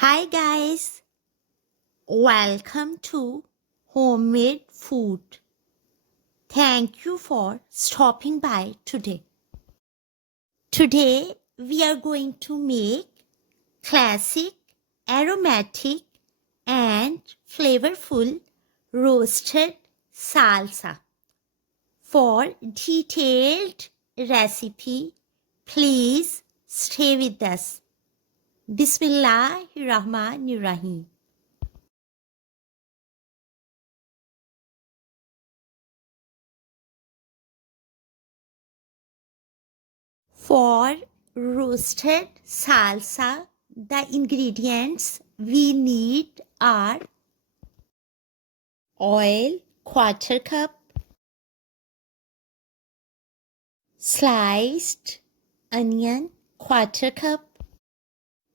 Hi guys, welcome to Homemade Food. Thank you for stopping by today. Today we are going to make classic, aromatic and flavorful roasted salsa. For detailed recipe, please stay with us. Bismillahirrahmanirrahim. For roasted salsa, the ingredients we need are oil, quarter cup, sliced onion, quarter cup,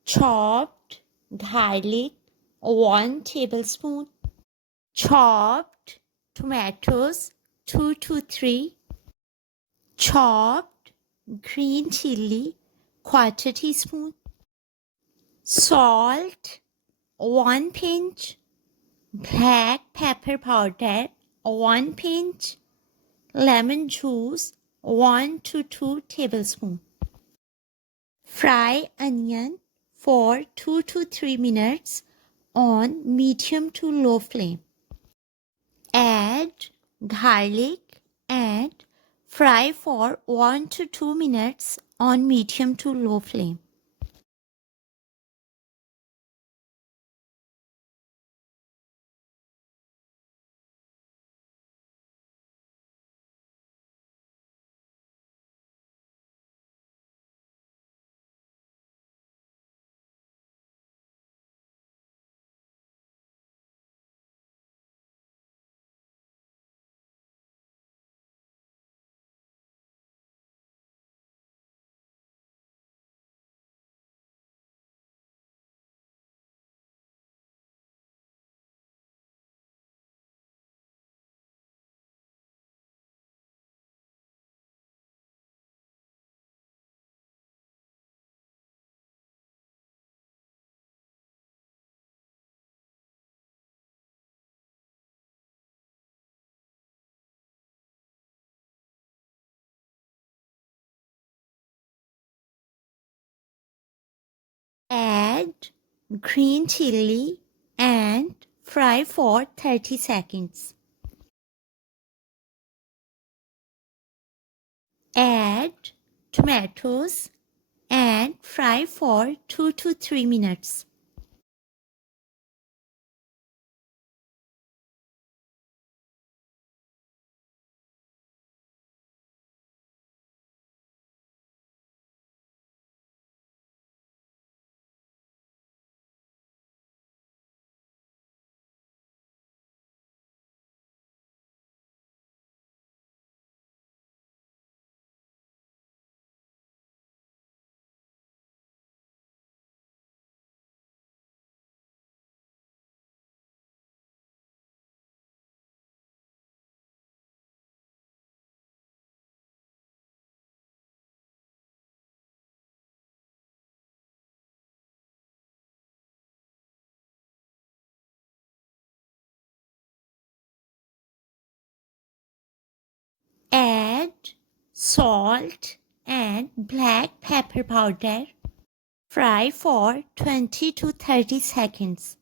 chopped garlic, 1 tablespoon, chopped tomatoes, 2 to 3, chopped green chili, quarter teaspoon, salt, 1 pinch, black pepper powder, 1 pinch, lemon juice, 1 to 2 tablespoons. Fry onion for 2 to 3 minutes on medium to low flame. Add garlic and fry for 1 to 2 minutes on medium to low flame. Add green chili and fry for 30 seconds. Add tomatoes and fry for 2 to 3 minutes. Add salt and black pepper powder. Fry for 20 to 30 seconds.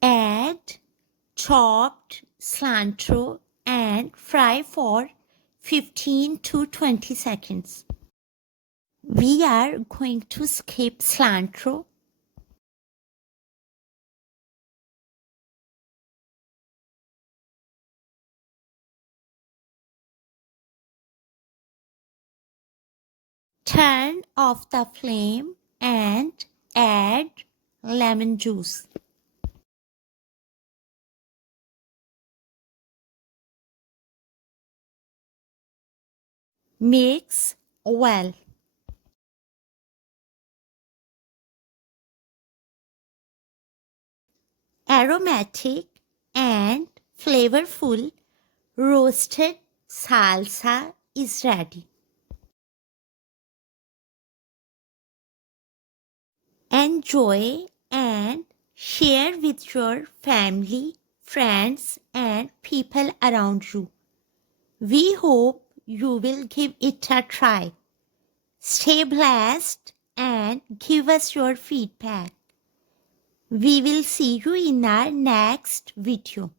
Add chopped cilantro and fry for 15 to 20 seconds. We are going to skip cilantro. Turn off the flame and add lemon juice. Mix well. Aromatic and flavorful roasted salsa is ready. Enjoy and share with your family, friends, and people around you. We hope you will give it a try. Stay blessed and give us your feedback. We will see you in our next video.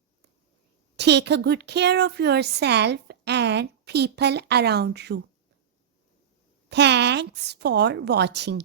Take a good care of yourself and people around you. Thanks for watching.